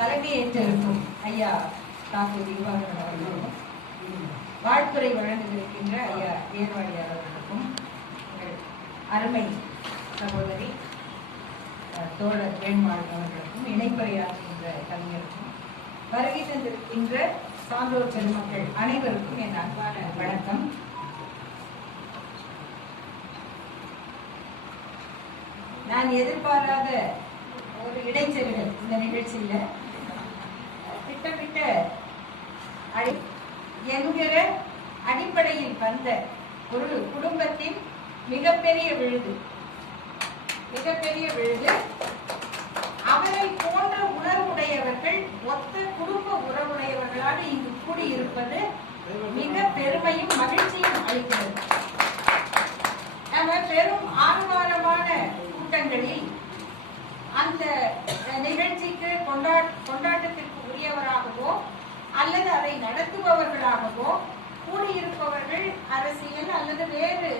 தலைமையேற்றிருக்கும் ஐயா டாக்டர் திவாகரன் அவர்களுக்கும் வாழ்த்துறை வழங்கியிருக்கின்ற ஐயா ஏர்வாடியார் அவர்களுக்கும் அருமை சகோதரி தோழர் வேண்மாள் அவர்களுக்கும் இணைப்பறையாற்றுகின்ற கலைஞருக்கும் வருகை தந்திருக்கின்ற சான்றோர் பெருமக்கள் அனைவருக்கும் என் அன்பான வணக்கம். நான் எதிர்பாராத ஒரு இடைச்செருகல் இந்த நிகழ்ச்சியில திட்டமிட்ட என்கிற அடிப்படையில் வந்த ஒரு குடும்பத்தின் மிகப்பெரிய விழுது அவரை போன்ற உணர்வுடையவர்கள் ஒத்த குடும்ப உறவுடையவர்களாக இங்கு கூடியிருப்பது மிக பெருமையும் மகிழ்ச்சியும் அளிக்கிறது. நம்ம பெரும் ஆர்வமான கூட்டங்களில் அந்த நிகழ்ச்சிக்கு கொண்டாட்டத்திற்கு உரியவராகவோ அல்லது அதை நடத்துபவர்களாகவோ கூடியிருப்பவர்கள் அரசியல் அல்லது வேறு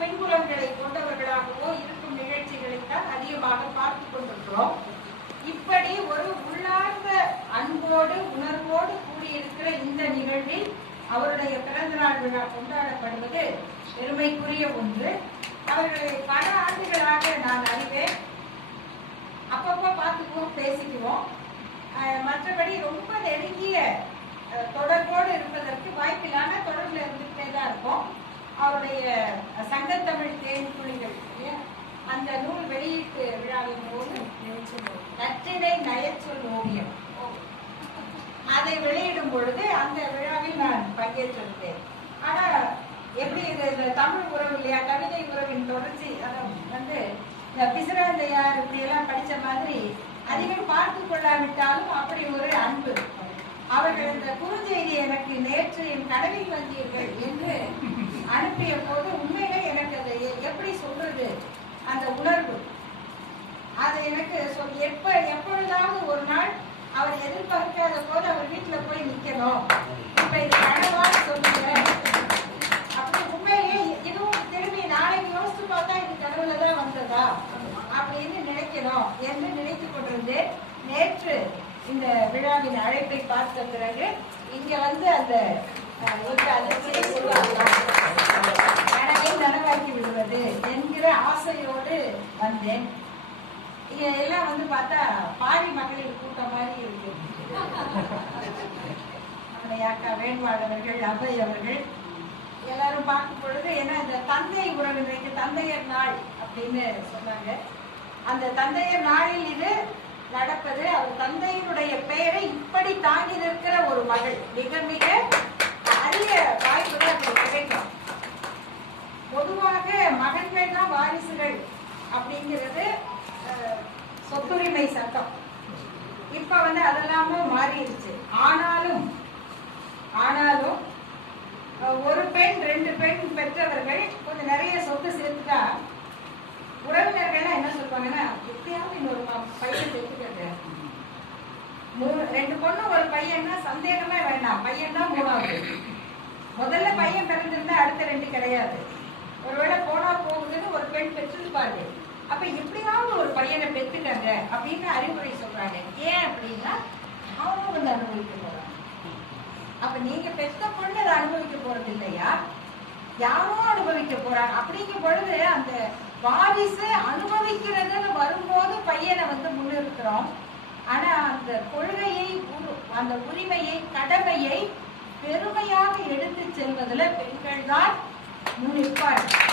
பெண்குலங்களை கொண்டவர்களாகவோ இருக்கும் நிகழ்ச்சிகளைத்தான் அதிகமாக பார்த்து கொண்டிருக்கிறோம். இப்படி ஒரு உள்ளார்ந்த அன்போடு உணர்வோடு கூடியிருக்கிற இந்த நிகழ்வில் அவருடைய பிறந்தநாள் விழா கொண்டாடப்படுவது பெருமைக்குரிய ஒன்று. அவர்களை பல ஆண்டுகளாக நான் அறிவேன். அப்பப்போ பார்த்துக்குவோம், பேசிக்குவோம். மற்றபடி ரொம்ப நெருங்கிய தொடர்போடு இருப்பதற்கு வாய்ப்பில்லாம தொடர்பில் இருந்துகிட்டே தான் இருக்கும். அவருடைய சங்கத்தமிழ் தேன்குழிகள் அந்த நூல் வெளியீட்டு விழாவின் போது நற்றினை நயச்சொல் ஓவியம் அதை வெளியிடும் பொழுது அந்த விழாவில் நான் பங்கேற்றிருந்தேன். ஆனா எப்படி இது தமிழ் உறவு இல்லையா, கவிதை உறவின் தொடர்ச்சி. அதை வந்து இந்த பிசிராந்தையார் இப்படி எல்லாம் படிச்ச மாதிரி அதிகம் பார்த்து கொள்ளாவிட்டாலும் அப்படி ஒரு அன்பு. அவர்கள் இந்த குறுஞ்செய்தி எனக்கு நேற்று என் கனவில் வந்தீர்கள் என்று அனுப்பிய போது உண்மையிலே எனக்கு அதை எப்படி சொல்றது, அந்த உணர்வு அதை எனக்கு எப்பொழுதாவது ஒரு நாள் அவர் எதிர்பார்க்காத போது அவர் வீட்டுல போய் நிக்கணும். இப்ப இது கனவாக சொல்லுங்க அப்படி உண்மையிலே இதுவும் திரும்பி நாளைக்கு யோசித்து பார்த்தா இது கனவுலதான் வந்ததா அப்படின்னு நினைக்கணும் என்று நினைத்து கொண்டிருந்தேன். நேற்று இந்த விழாவின் அழைப்பை பார்த்த பிறகு இங்க வந்து அந்த அதிர்ச்சியை நனவாக்கி விடுவது என்கிற ஆசையோடு வந்தேன். இங்க எல்லாம் வந்து பார்த்தா பாரி மகளிர் கூட்டம் மாதிரி இருக்கு. நம்முடைய அக்கா வேண்பாள் அவர்கள், அபை அவர்கள் எல்லாரும் பார்க்கும் பொழுது ஏன்னா இந்த தந்தை உறவினருக்கு தந்தையர் நாள் அப்படின்னு சொன்னாங்க. அந்த தந்தையர் நாளில் இது நடப்பது, அவர் தந்தையினுடைய பெயரை இப்படி தாங்கி நிற்கிற ஒரு மகள் மிக மிக அரிய வாய்ப்புகள் கிடைக்கும். பொதுவாக மகன்கள் தான் வாரிசுகள் அப்படிங்கிறது சொத்துரிமை சட்டம். இப்ப வந்து அதெல்லாமும் மாறிடுச்சு. ஆனாலும் ஒரு பெண் 2 பெண் பெற்றவர்கள் கொஞ்சம் நிறைய சொத்து சேர்த்துட்டா உறவினர்கள் என்ன சொல்லுவாங்கன்னா, எப்படியாவது இன்னொரு பையன் சேர்த்துக்கிறது, 2 பொண்ணு ஒரு பையன்னா சந்தேகமே வேண்டாம், பையன் தான் 3வது. முதல்ல பையன் பிறந்திருந்தா அடுத்த 2 கிடையாது. ஒருவேளை போனா போகுதுன்னு ஒரு பெண் பெற்றிருப்பாரு. அப்ப எப்படியாவது ஒரு பையனை பெற்றுக்கங்க அப்படின்னு அறிவுரை சொல்றாங்க. ஏன் அப்படின்னா அவனும் வந்து அனுபவிக்க போறாங்க. அப்ப நீங்க பெற்ற பொண்ணு அதை அனுபவிக்க போறது இல்லையா, யாரோ அனுபவிக்க போறாங்க. அப்படிங்கும் பொழுது அந்த வாரிசு அனுபவிக்கிறதுன்னு வரும்போது பையனை வந்து முன்னிறுத்துறோம். ஆனா அந்த கொள்கையை, அந்த உரிமையை, கடமையை பெருமையாக எடுத்து செல்வதில் பெண்கள் தான் முன்னிற்பார்கள்.